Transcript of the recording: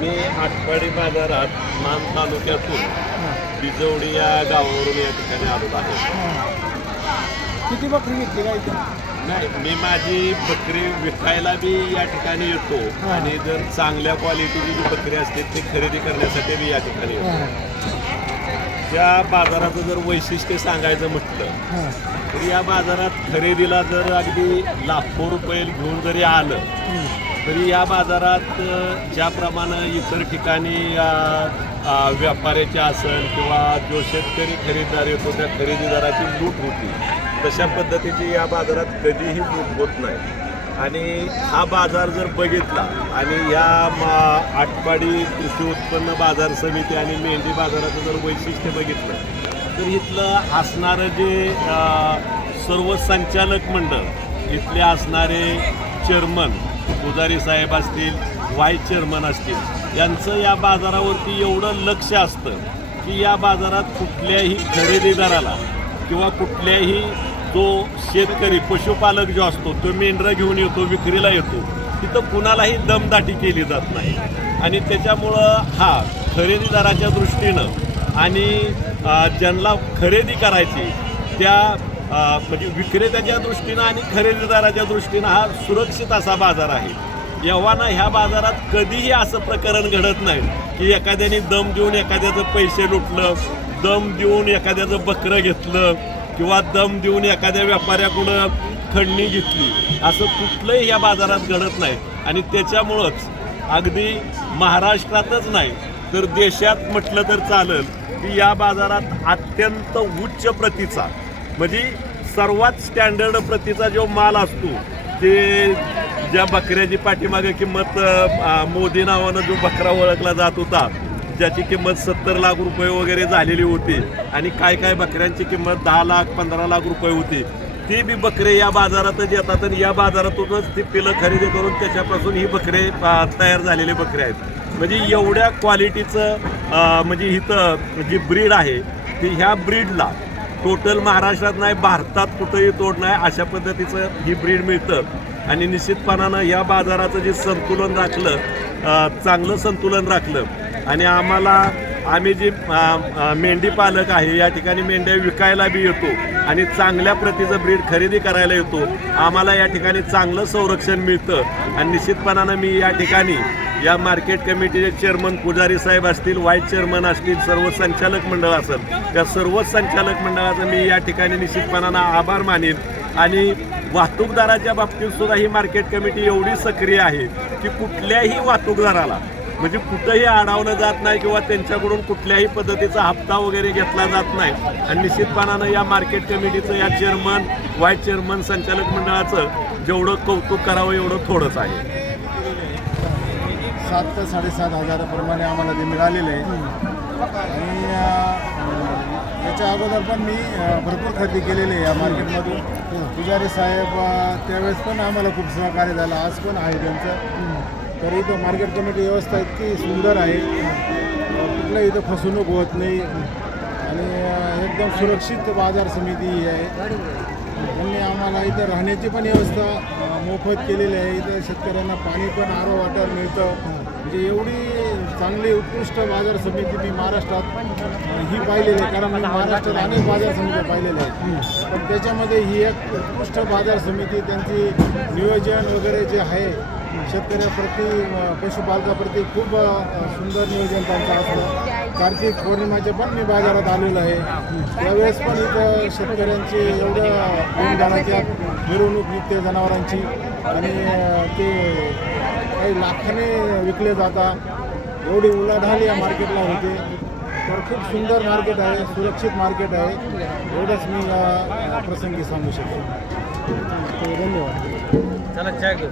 मी आटपाडी बाजारात मान तालुक्यातून बिजवडी या गावावरून या ठिकाणी आलो आहे. किती बकरी घेतली का इथे? नाही, मी माझी बकरी विकायला बी या ठिकाणी येतो आणि जर चांगल्या क्वालिटीची जी बकरी असते ती खरेदी करण्यासाठी मी या ठिकाणी येतो. त्या बाजाराचं जर वैशिष्ट्य सांगायचं म्हटलं तर या बाजारात खरेदीला जर अगदी लाखो रुपये घेऊन जरी आलं तरी या बाजारात ज्याप्रमाणे इतर ठिकाणी व्यापाऱ्याची असेल किंवा जो शेतकरी खरेदीदार येतो त्या खरेदीदाराची लूट होती, तशा पद्धतीची या बाजारात कधीही लूट होत नाही. आणि हा बाजार जर बघितला आणि या आटपाडी कृषी उत्पन्न बाजार समिती आणि मेंढी बाजाराचं जर वैशिष्ट्य बघितलं तर इथलं असणारं जे सर्व संचालक मंडळ, इथले असणारे चेअरमन, पुजारी साहेब असतील, व्हाईस चेअरमन असतील, यांचं या बाजारावरती एवढं लक्ष असतं की या बाजारात कुठल्याही खरेदीदाराला किंवा कुठल्याही जो शेतकरी पशुपालक जो असतो तो मेंढरं घेऊन येतो, विक्रीला येतो, तिथं कुणालाही दमदाटी केली जात नाही. आणि त्याच्यामुळं हा खरेदीदाराच्या दृष्टीनं आणि ज्यांना खरेदी करायची त्या म्हणजे विक्रेत्याच्या दृष्टीनं आणि खरेदीदाराच्या दृष्टीनं हा सुरक्षित असा बाजार आहे. एव्हाना ह्या बाजारात कधीही असं प्रकरण घडत नाही की एखाद्याने दम देऊन एखाद्याचं पैसे लुटलं, दम देऊन एखाद्याचं बकरं घेतलं किंवा दम देऊन एखाद्या व्यापाऱ्याकडं खंडणी घेतली, असं कुठलंही या बाजारात घडत नाही. आणि त्याच्यामुळंच अगदी महाराष्ट्रातच नाही तर देशात म्हटलं तर चालेल की या बाजारात अत्यंत उच्च प्रतीचा म्हणजे सर्वात स्टँडर्ड प्रतीचा जो माल असतो, ते ज्या बकऱ्याची पाठीमागे किंमत मोदी नावानं जो बकरा ओळखला जात होता, ज्याची किंमत 70 लाख रुपये वगैरे झालेली होती आणि काय बकऱ्यांची किंमत 10 लाख 15 लाख रुपये होती, ती बी बकरे या बाजारातच येतात आणि या बाजारातूनच ती पिलं खरेदी करून त्याच्यापासून ही बकरे तयार झालेले बकरे आहेत. म्हणजे एवढ्या क्वालिटीचं म्हणजे इथं जी ब्रीड आहे ती ह्या ब्रीडला टोटल महाराष्ट्रात नाही, भारतात कुठंही तोड नाही, अशा पद्धतीचं ही ब्रीड मिळतं. आणि निश्चितपणानं या बाजाराचं जे संतुलन राखलं, चांगलं संतुलन राखलं आणि आम्ही जे मेंढी पालक आहे या ठिकाणी मेंढ्या विकायला बी येतो आणि चांगल्या प्रतीचं ब्रीड खरेदी करायला येतो, आम्हाला या ठिकाणी चांगलं संरक्षण मिळतं. आणि निश्चितपणानं मी या ठिकाणी या मार्केट कमिटीचे चेअरमन पुजारी साहेब असतील, व्हाईस चेअरमन असतील, सर्व संचालक मंडळ असेल, त्या सर्व संचालक मंडळाचं मी या ठिकाणी निश्चितपणानं आभार मानेन. आणि वाहतूकदाराच्या बाबतीत सुद्धा ही मार्केट कमिटी एवढी सक्रिय आहे की कुठल्याही वाहतूकदाराला म्हणजे कुठंही अडवलं जात नाही किंवा त्यांच्याकडून कुठल्याही पद्धतीचा हप्ता वगैरे घेतला जात नाही. आणि निश्चितपणानं या मार्केट कमिटीचं, या चेअरमन, व्हाईस चेअरमन, संचालक मंडळाचं जेवढं कौतुक करावं एवढं थोडंच आहे. 7 ते 7.5 हजाराप्रमाणे आम्हाला ते मिळालेलं आहे. आणि याच्या अगोदर पण मी भरपूर खरेदी केलेली आहे या मार्केटमधून. पुजारी साहेब त्यावेळेस पण आम्हाला खूप सहकार्य झालं, आज पण आहे त्यांचं. तर इथं मार्केट कमिटी व्यवस्था इतकी सुंदर आहे, कुठलं इथं फसवणूक होत नाही आणि एकदम सुरक्षित बाजार समिती आहे. त्यांनी आम्हाला इथं राहण्याची पण व्यवस्था मोफत केलेली आहे. इथं शेतकऱ्यांना पाणी पण आरो वॉटर मिळतं. म्हणजे एवढी चांगली उत्कृष्ट बाजार समिती मी महाराष्ट्रात ही पाहिलेली आहे, कारण मी महाराष्ट्रात अनेक बाजार समित्या पाहिलेल्या आहेत, पण त्याच्यामध्ये ही एक उत्कृष्ट बाजार समिती, त्यांची नियोजन वगैरे जे आहे शेतकऱ्याप्रती, पशुपालकाप्रती खूप सुंदर नियोजन त्यांचं असतं. कार्तिक पौर्णिमाचे पण मी बाजारात आलेलो आहे, त्यावेळेस पण इथं शेतकऱ्यांची एवढं गुणगानाच्या मिरवणूक निघते जनावरांची आणि ते काही लाखाने विकले जातात. एवढी उलाढाल या मार्केटला होते. तर खूप सुंदर मार्केट आहे, सुरक्षित मार्केट आहे, एवढंच मी या प्रसंगी सांगू शकतो. धन्यवाद. चला चाय घेऊ.